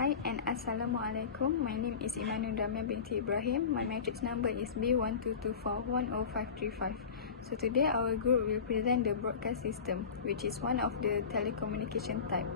Hi and Assalamualaikum. My name is Imanul Damia binti Ibrahim. My matrix number is B122410535. So today our group will present the broadcast system, which is one of the telecommunication type.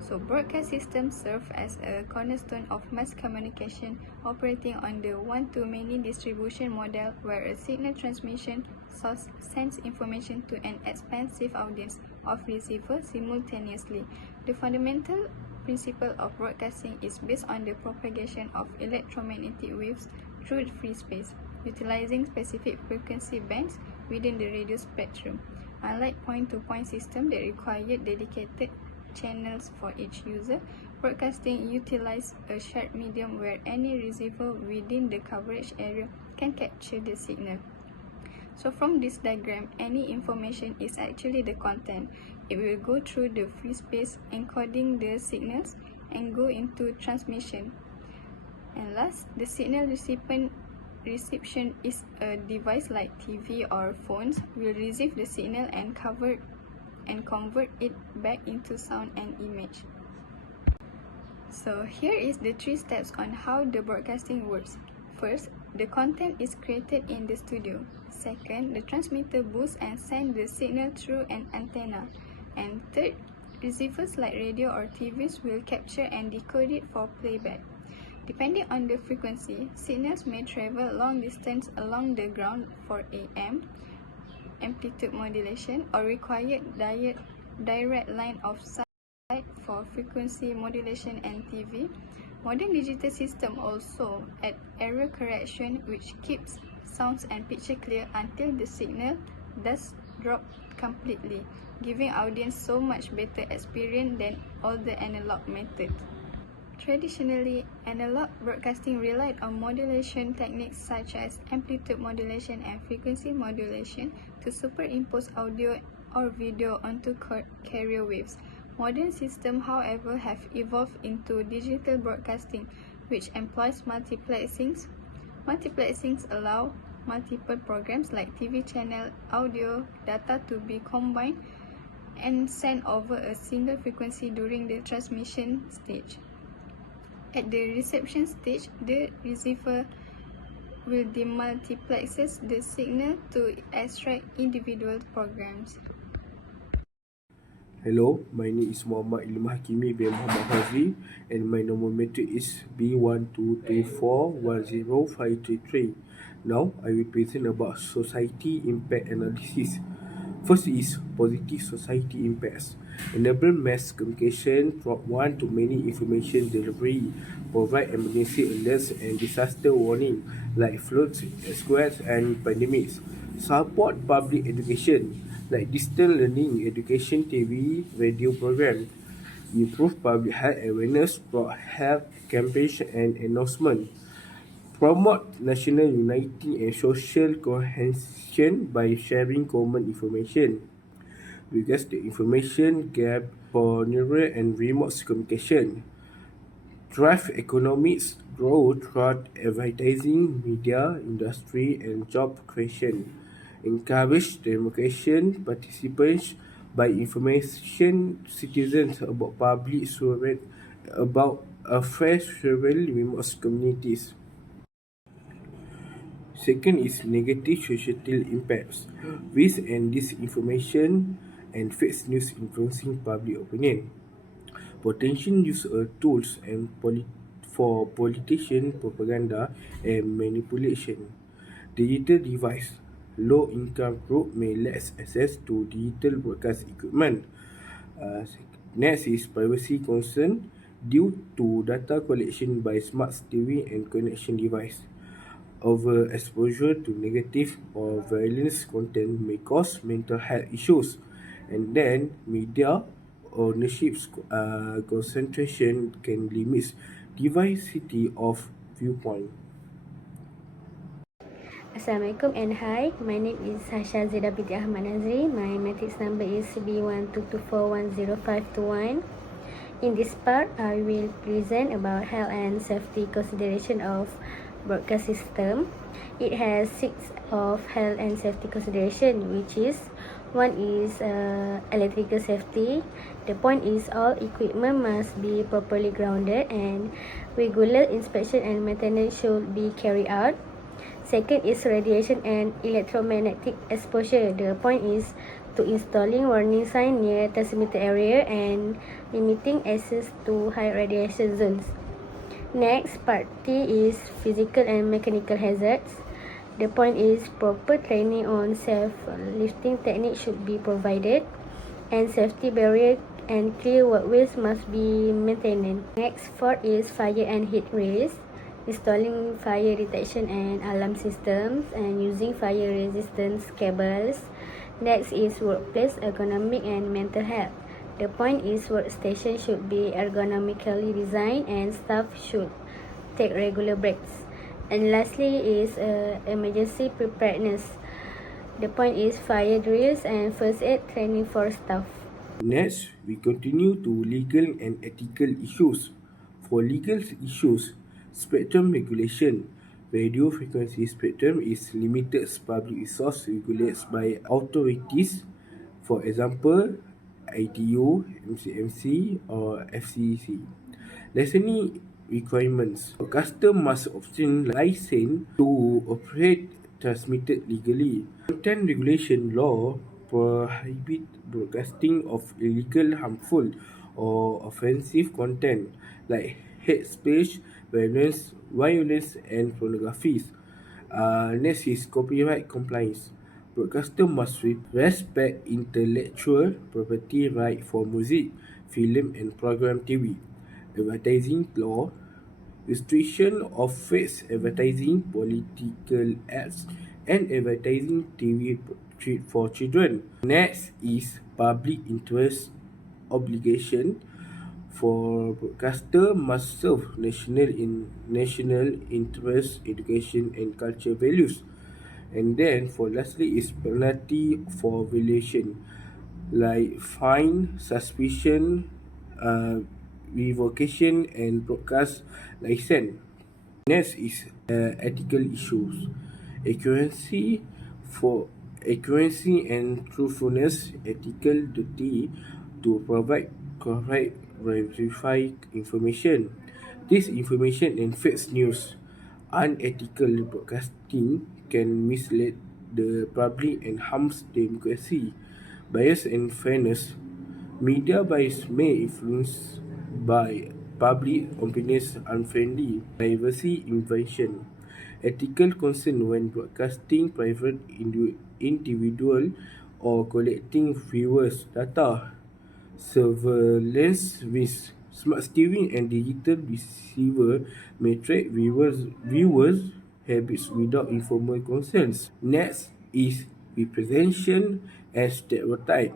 So broadcast systems serve as a cornerstone of mass communication operating on the one-to-many distribution model, where a signal transmission source sends information to an expansive audience of receivers simultaneously. The fundamental principle of broadcasting is based on the propagation of electromagnetic waves through free space, utilizing specific frequency bands within the radio spectrum. Unlike point-to-point systems that require dedicated channels for each user, broadcasting utilizes a shared medium where any receiver within the coverage area can capture the signal. So from this diagram, any information is actually the content. It will go through the free space, encoding the signals and go into transmission. And last, the signal reception is a device like TV or phones will receive the signal and convert it back into sound and image. So here is the 3 steps on how the broadcasting works. First, the content is created in the studio. Second, the transmitter boosts and sends the signal through an antenna. And third, receivers like radio or TVs will capture and decode it for playback. Depending on the frequency, signals may travel long distance along the ground for AM, amplitude modulation, or require direct line of sight for frequency modulation and TV. Modern digital systems also add error correction, which keeps sounds and picture clear until the signal does drop completely, giving audience so much better experience than all the analog methods. Traditionally, analog broadcasting relied on modulation techniques such as amplitude modulation and frequency modulation to superimpose audio or video onto carrier waves. Modern systems, however, have evolved into digital broadcasting, which employs multiplexing. Multiplexing allows multiple programs like TV channel, audio, data to be combined and sent over a single frequency during the transmission stage. At the reception stage, the receiver will demultiplexes the signal to extract individual programs. Hello, my name is Muhammad Ilmu Hakimi bin Muhammad Fazli, and my number matrix is B122410533. Now, I will present about society impact analysis. First is positive society impacts. Enable mass communication from one-to-many information delivery, provide emergency alerts and disaster warning like floods, earthquakes, and pandemics. Support public education like distance learning, education TV, radio program. Improve public health awareness, health campaigns and announcement. Promote national unity and social cohesion by sharing common information. Reduce the information gap for rural and remote communication. Drive economics growth through advertising, media, industry, and job creation. Encourage democracy participation by information citizens about public sovereign about affairs several remote communities. Second is negative societal impacts. Risk and disinformation and fake news influencing public opinion. Potential use of tools and for politician propaganda and manipulation. Digital device. Low-income group may lack access to digital broadcast equipment. Next is privacy concern due to data collection by smart TV and connection device. Overexposure to negative or violence content may cause mental health issues. And then media ownership concentration can limit diversity of viewpoint. Assalamualaikum and hi, my name is Hasha Zeda binti Ahmad Nazri. My matrix number is B122410521. In this part, I will present about health and safety consideration of broadcast system. It has 6 of health and safety consideration, which is One is electrical safety. The point is all equipment must be properly grounded and regular inspection and maintenance should be carried out. Second is radiation and electromagnetic exposure. The point is to installing warning sign near transmitted area and limiting access to high radiation zones. Next, part T is physical and mechanical hazards. The point is proper training on self-lifting technique should be provided and safety barrier and clear walkways must be maintained. Next, fourth is fire and heat risk. Installing fire detection and alarm systems and using fire resistance cables. Next is workplace ergonomic and mental health. The point is workstation should be ergonomically designed and staff should take regular breaks. And lastly is emergency preparedness. The point is fire drills and first aid training for staff. Next, we continue to legal and ethical issues. For legal issues, spectrum regulation. Radio frequency spectrum is limited public resource regulated by authorities, for example, ITU, MCMC, or FCC. Licensing requirements. Broadcaster must obtain license to operate transmitted legally. Content regulation law prohibit broadcasting of illegal, harmful, or offensive content like hate speech, violence, and pornography. Next is copyright compliance. Broadcaster must respect intellectual property right for music, film, and program TV. Advertising law, restriction of face advertising, political ads, and advertising TV for children. Next is public interest obligation. For broadcaster must serve national interest, education, and culture values. And then for lastly is penalty for violation, like fine, suspicion, revocation, and broadcast license. Next is ethical issues. Accuracy for accuracy and truthfulness, ethical duty to provide correct, verified information. This information and fake news, unethical broadcasting can mislead the public and harms democracy. Bias and fairness. Media bias may influence by public opinions unfriendly. Privacy invasion. Ethical concern when broadcasting private individual or collecting viewers' data. Surveillance risk. Smart steering and digital receiver may track viewers' habits without informal consent. Next is representation and stereotype.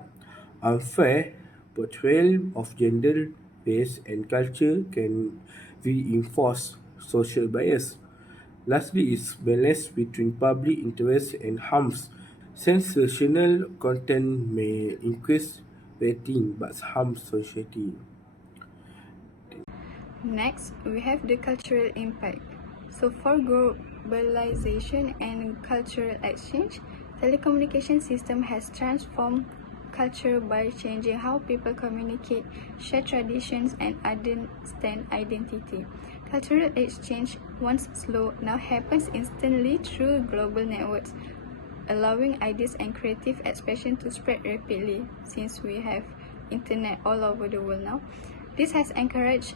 Unfair portrayal of gender, race, and culture can reinforce social bias. Lastly is balance between public interest and harms. Sensational content may increase rating but harm society. Next, we have the cultural impact. So for globalization and cultural exchange, telecommunication system has transformed culture by changing how people communicate, share traditions, and understand identity. Cultural exchange, once slow, now happens instantly through global networks, allowing ideas and creative expression to spread rapidly since we have internet all over the world now. This has encouraged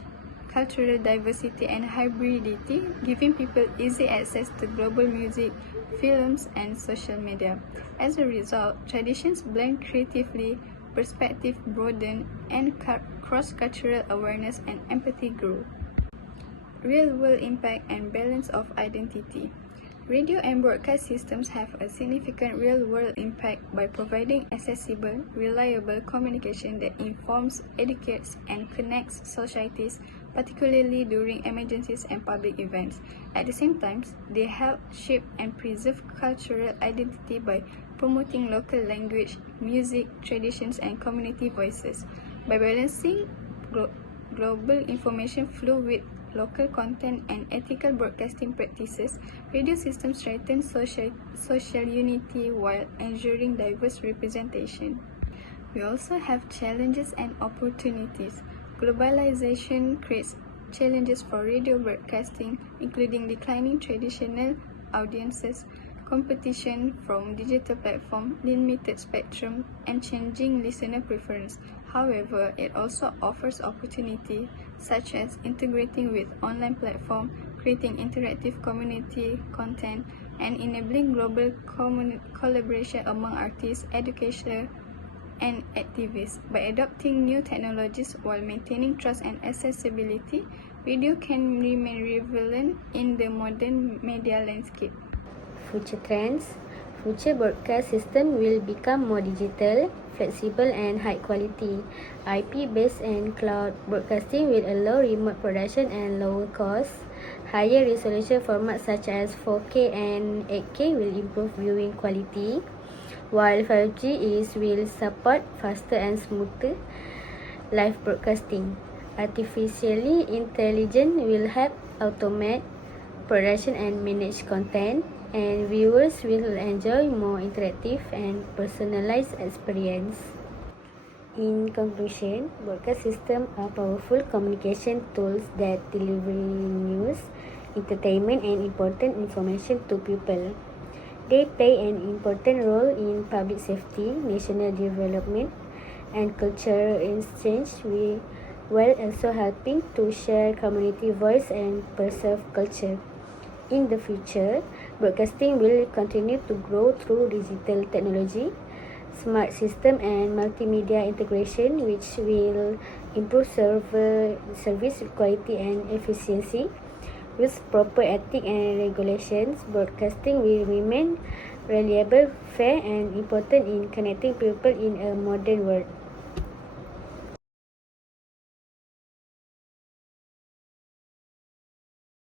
cultural diversity and hybridity, giving people easy access to global music, films, and social media. As a result, traditions blend creatively, perspective broaden, and cross-cultural awareness and empathy grow. Real-world impact and balance of identity. Radio and broadcast systems have a significant real-world impact by providing accessible, reliable communication that informs, educates, and connects societies, particularly during emergencies and public events. At the same time, they help shape and preserve cultural identity by promoting local language, music, traditions, and community voices. By balancing global information flow with local content and ethical broadcasting practices, radio systems strengthen social unity while ensuring diverse representation. We also have challenges and opportunities. Globalization creates challenges for radio broadcasting, including declining traditional audiences, competition from digital platforms, limited spectrum, and changing listener preference. However, it also offers opportunity such as integrating with online platforms, creating interactive community content, and enabling global collaboration among artists, educators, and activists. By adopting new technologies while maintaining trust and accessibility, radio can remain relevant in the modern media landscape. Future trends. Future broadcast system will become more digital, flexible and high quality. IP-based and cloud broadcasting will allow remote production and lower costs. Higher resolution formats such as 4K and 8K will improve viewing quality, while 5G will support faster and smoother live broadcasting. Artificially intelligent will help automate production and manage content, and viewers will enjoy more interactive and personalized experience. In conclusion, broadcast systems are powerful communication tools that deliver news, entertainment, and important information to people. They play an important role in public safety, national development, and cultural exchange, while also helping to share community voice and preserve culture. In the future, broadcasting will continue to grow through digital technology, smart system, and multimedia integration, which will improve service quality and efficiency. With proper ethics and regulations, broadcasting will remain reliable, fair, and important in connecting people in a modern world.